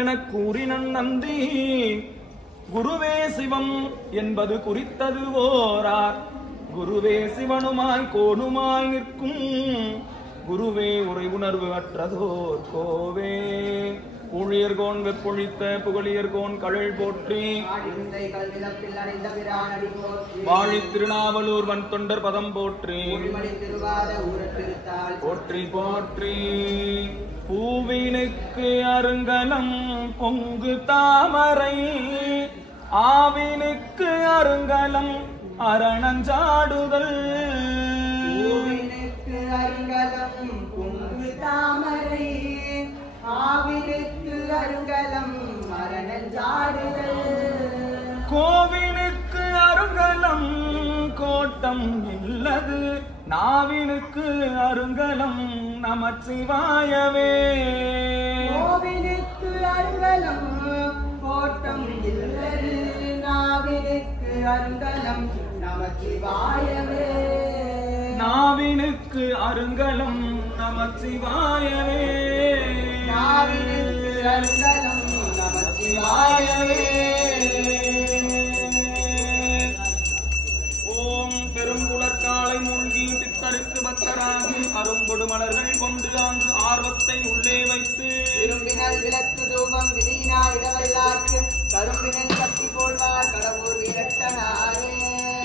எனக் கூறினன் நந்தி. குருவே சிவம் என்பது குறித்தது ஓரார். குருவே சிவனுமாய் கோணுமாய் நிற்கும். குருவே உரை உணர்வு அற்றதோர் கோவே. ஊழியர்கோன் வெப்பொழித்த புகழியர்கோன் கழல் போற்றி. வாழி திருநாவலூர் வன் தொண்டர் பதம் போற்றி. போற்றி போற்றி. பூவினுக்கு அருங்கலம் பொங்கு தாமரை. ஆவினுக்கு அருங்கலம் அரணஞ்சாடுதல். பூவினுக்கு அருங்கலம் பொங்கு தாமரை. ஆவினுக்கு அருங்கலம் அரணஞ்சாடுதல். கோவினுக்கு அருங்கலம் கோட்டம் இல்லது. நாவினுக்கு அருங்கலம் நமச்சிவாயவே. கோவினுக்கு அருங்கலம் கோட்டம் இல்லது. நாவினுக்கு அருங்கலம் நமச்சிவாயவே. நாவினுக்கு அருங்கலம் நமச்சிவாயவே. நாவினுக்கு அருங்கலம் நமச்சிவாயவே. ஓம் பெருங்குளர்காலை மூழ்கி பித்தருக்கு பக்தராகி அரும்பொடு மலர்கள் கொண்டு ஆண்டு ஆர்வத்தை உள்ளே வைத்து இரும்பினல் விளக்கு தூபம் விதியினா இடவல்லார்க்கு கரும்பினல் சக்தி போல்வார் கடவுர் விரட்டனாரே.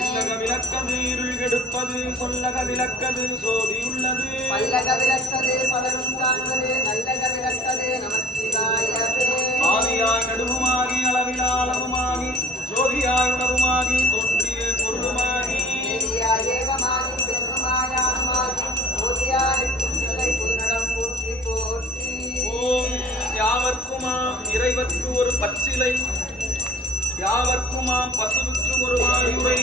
இல்லக விளக்கது இருள் கெடுப்பது. சொல்லக விளக்கது சோதியுள்ளது. பல்லக விளக்கது பலரும் காண்பது. நல்லக விளக்கது நமச்சிவாயவே. ஆதியாய் நடுவுமாகி அளவிலா அளவுமாகி ஜோதியாய் உணவுமாகி தோன்றிய பொருளுமாகி தேவியாய் ஏகமாகி பெருமாயானுமாகி போதியாய் புதுநடை புதுநடம் போற்றி போற்றி. ஓம் யாவர்க்குமாம் இறைவர்க்கு ஒரு பச்சிலை. யாவர்க்குமாம் பசுவுக்கு ஒரு வாயுரை.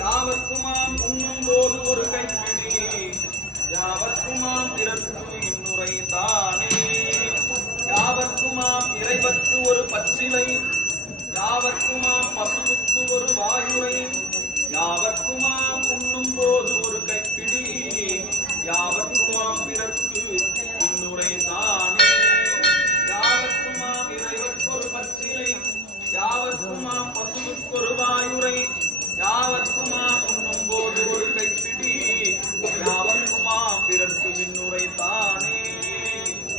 யாவர்க்குமாம் உண்ணும் போது ஒரு கைப்பிடி. யாவர்க்குமாம் பிறர்க்கு இன்னுரை தானே. யாவர்க்குமாம் இறைவர்க்கு ஒரு பச்சிலை. யாவர்க்குமாம் பசுவுக்கு ஒரு வாயுரை. யாவர்க்குமாம் உண்ணும் போது ஒரு கைப்பிடி. யாவர்க்குமாம் பிறர்க்கு இன்னுரை தானே. யாவர்க்குமாம் இறைவர்க்கு ஒரு பச்சிலை. யாவர்க்குமாம் பசுவுக்கு ஒரு வாயுரை. யாவர்க்குமாம் உண்ணும் போது ஒரு கைப்பிடி. யாவர்க்குமாம் பிறர்க்கு இன்னுரை தானே.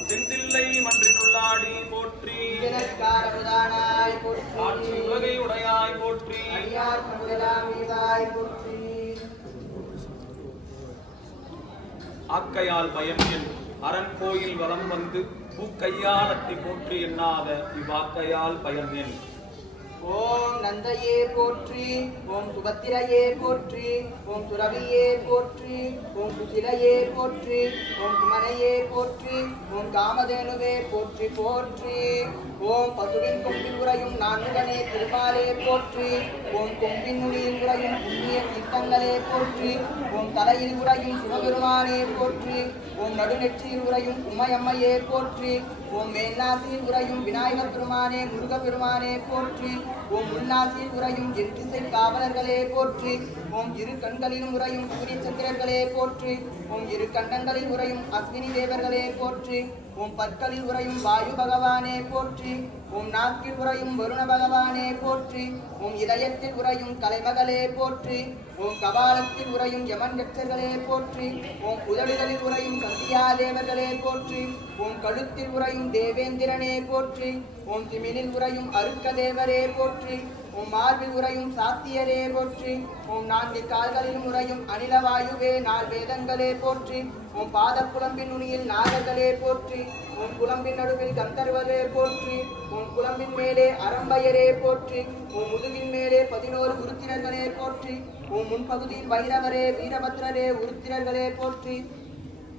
தென்தில்லை மன்றினுள்ளாடி போற்றி. தினக்காரமுதானாய் போற்றி. ஆட்சி உலகை உடையாய் போற்றி. அடியார் பண்டலாம் மீதாய் போற்றி. ஆக்கையால் பயம் என் அரண் கோயில் வலம் வந்து பூக்கையால் அத்தி போற்றி எண்ணாத இவ்வாக்கையால் பயம் என். ஓம் நந்தையே போற்றி. ஓம் சுபத்திரையே போற்றி. ஓம் சுரவியே போற்றி. ஓம் சுசிலையே போற்றி. ஓம் சுமனையே போற்றி. ஓம் காமதேனுவே போற்றி போற்றி. ஓம் பசுவின் கொம்பில் உறையும் நான்முகனே திருமாலே போற்றி. ஓம் கொம்பின் நுனியில் உறையும் புண்ணிய தீர்த்தங்களே போற்றி. ஓம் தலையில் உறையும் சிவபெருமானே போற்றி. ஓம் நடுநெற்றியில் உறையும் உமையம்மையே போற்றி. ஓம் மேல்நாசியில் உறையும் விநாயகர் பெருமானே முருகப்பெருமானே போற்றி. ஓம் உள்நாசியில் உறையும் எட்டிசை காவலர்களே போற்றி. ஓம் இரு கண்களிலும் உறையும் சூரிய சந்திரர்களே போற்றி. ஓம் இரு கண்டங்களில் உறையும் அஸ்வினி தேவர்களே போற்றி. ஓம் பற்களில் உறையும் வாயு பகவானே போற்றி. ஓம் நாக்கில் உறையும் வருண பகவானே போற்றி. ஓம் இதயத்தில் உறையும் கலைமகளே போற்றி. ஓம் கபாலத்தில் உறையும் யமன் ரட்சர்களே போற்றி. ஓம் உதடுகளில் உறையும் சந்தியா தேவர்களே போற்றி. ஓம் கழுத்தில் உறையும் தேவேந்திரனே போற்றி. ஓம் திமிழில் உறையும் அருக்க தேவரே போற்றி. ஓம் மார்பில் உறையும் சாத்தியரே போற்றி. ஓம் நான்கு கால்களிலும் உறையும் அனிலவாயுவே நால் வேதங்களே போற்றி. ஓம் பாத குழம்பின் நுனியில் நாகர்களே போற்றி. ஓம் குழம்பின் நடுவில் கந்தர்வரே போற்றி. ஓம் குழம்பின் மேலே அரம்பையரே போற்றி. ஓம் முதுகின் மேலே 11 உருத்திரர்களே போற்றி. ஓம் முன்பகுதியில் வைரவரே வீரபத்ரரே உருத்திரர்களே போற்றி.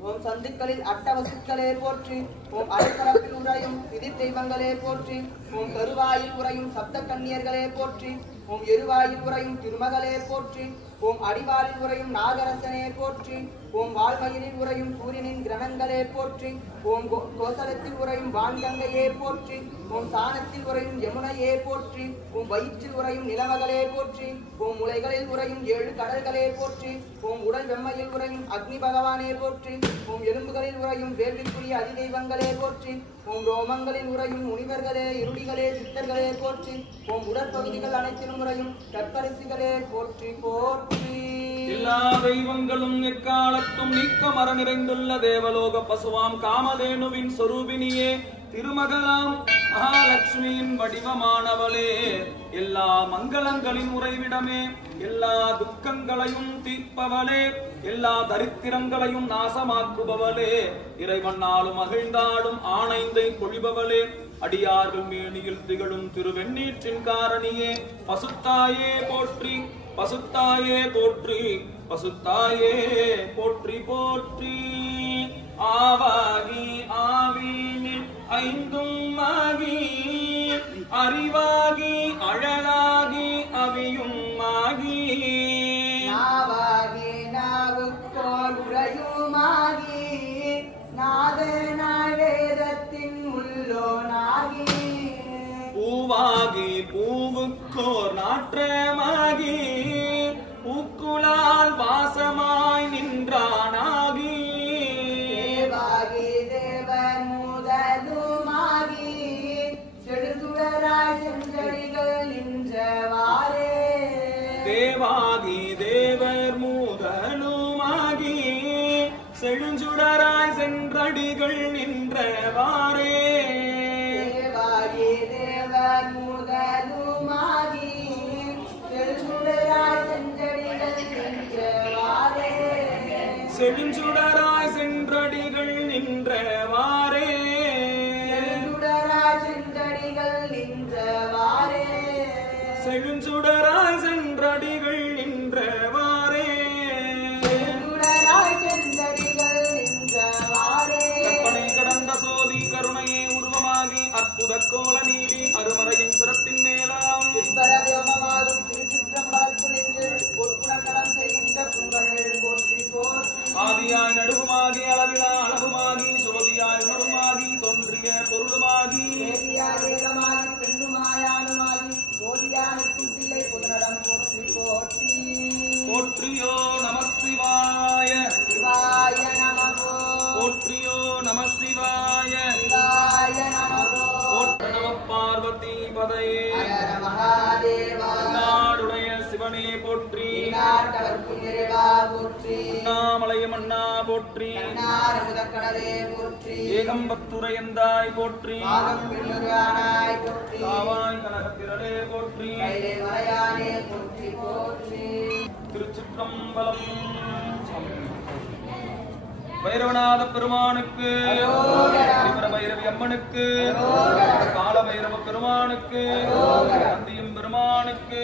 ஓம் சந்துக்களில் அட்டவசுக்களே போற்றி. ஓம் அரைக்கலப்பில் உறையும் விதி தெய்வங்களே போற்றி. ஓம் கருவாயில் உறையும் சப்த கன்னியர்களே போற்றி. ஓம் எருவாயில் உறையும் திருமகளே போற்றி. ஓம் அடிவாளில் உறையும் நாகரசனே போற்றி ஓம் வால்மயிலில் உறையும் சூரியனின் கிரணங்களே போற்றி ஓம் கோசலத்தில் உறையும் வான்கங்கையே போற்றி ஓம் சாணத்தில் உறையும் யமுனையே போற்றி ஓம் வயிற்றில் உறையும் நிலமகளே போற்றி ஓம் முளைகளில் உறையும் 7 கடல்களே போற்றி ஓம் உடல் வெம்மையில் உறையும் அக்னி பகவானே போற்றி ஓம் எலும்புகளில் உறையும் வேள்விக்குரிய அதிதெய்வங்களே போற்றி ஓம் ரோமங்களில் உறையும் முனிவர்களே இருடிகளே சித்தர்களே போற்றி ஓம் உடற்பகுதிகள் அனைத்திலும் உறையும் கற்பரிசிகளே போற்றி போற்றி எல்லா தெய்வங்களும் எக்காலத்தும் நீக்க மர நிறைந்துள்ள தேவலோக பசுவாம் காமதேனுவின் சொரூபினியே திருமகளாம் மகாலட்சுமியின் வடிவமானவளே எல்லா மங்களங்களின் உறைவிடமே எல்லா துக்கங்களையும் தீர்ப்பவளே எல்லா தரித்திரங்களையும் நாசமாக்குபவளே இறைவனாலும் மகிழ்ந்தாலும் ஆணைந்தை பொழிபவளே அடியார்கள் மேனியில் திகழும் திருவெண்ணீற்றின் காரணியே பசுத்தாயே போற்றி பசுத்தாயே போற்றி பசுத்தாயே போற்றி போற்றி ஆவாகி ஆவீனில் ஐந்தும் ஆகி அறிவாகி அழலாகி அவியும் ஆகி நாவாகி நாவுக்கோர் உறையுமாகி நாதனாய் வேதத்தின் உள்ளோனாகி பூவாகி பூவுக்கோர் நாற்றமாகி பூக்குளால் வாசமாய் நின்றானாகி தேவாகி தேவன் முதலுமாகி செடுதுடராய் செஞ்சடிகள் நின்றவாறே தேவாகி தேவர் மூதலுமாகி செழுஞ்சுடராய் சென்றடிகள் நின்றவாறே தேவாகி தேவர் முதலுமாகி செடுதுடராய் செஞ்சடிகள் நின்றவாறே செழுஞ்சுடராய் சென்றடிகள் நின்றவாறே செடுதுடராய் செஞ்சடிகள் நின்றவாறே செழுஞ்சுடராய் சென்றடிகள் நின்றவாறே செடுதுடராய் செஞ்சடிகள் நின்றவாறே கற்பனை கடந்த சோதி கருணையே உருவமாகி அற்புத கோல நீடி அருமறையின் சிரத்தின் மேலாம் விஸ்வரதோமமாகும் திருச்சிற்றம்பலத்து நின்று பொற்குணக்கலம் செய்கின்ற புகழ் போற்றி போற்றி ஆதியாய் நடுவுமாகி அளவிலா அளவுமாகி சோதியாய் உணர்வுமாகி தோன்றிய பொருளுமாகி தேவியாய் ஏகமாகி பெண்ணுமாயானுமாகி போதியானுக்கும் பிள்ளை புதனடம் போற்றி போற்றி போற்றியோ நம சிவாய சிவாய நமகோ போற்றியோ நம சிவாய சிவாய நமகோ போற்ற நம பார்வதி பதையே ஹர மகாதேவா நாடுடைய சிவனே போற்றி நாட்டவர்க்கும் நிறைவா போற்றி அண்ணாமலைய மன்னா போற்றி கண்ணார முதற்கடலே போற்றி ஏகம்பத்துரையந்தாய் போற்றி பாகம் பெண்ணுரானாய் போற்றி காவாய் கனகத்திரளே போற்றி கைலே மலையானே போற்றி போற்றி திருச்சிற்றம்பலம் பைரவநாத பெருமானுக்கு பைரவி அம்மனுக்கு கால பைரவ பெருமானுக்கு நந்தியும் பெருமானுக்கு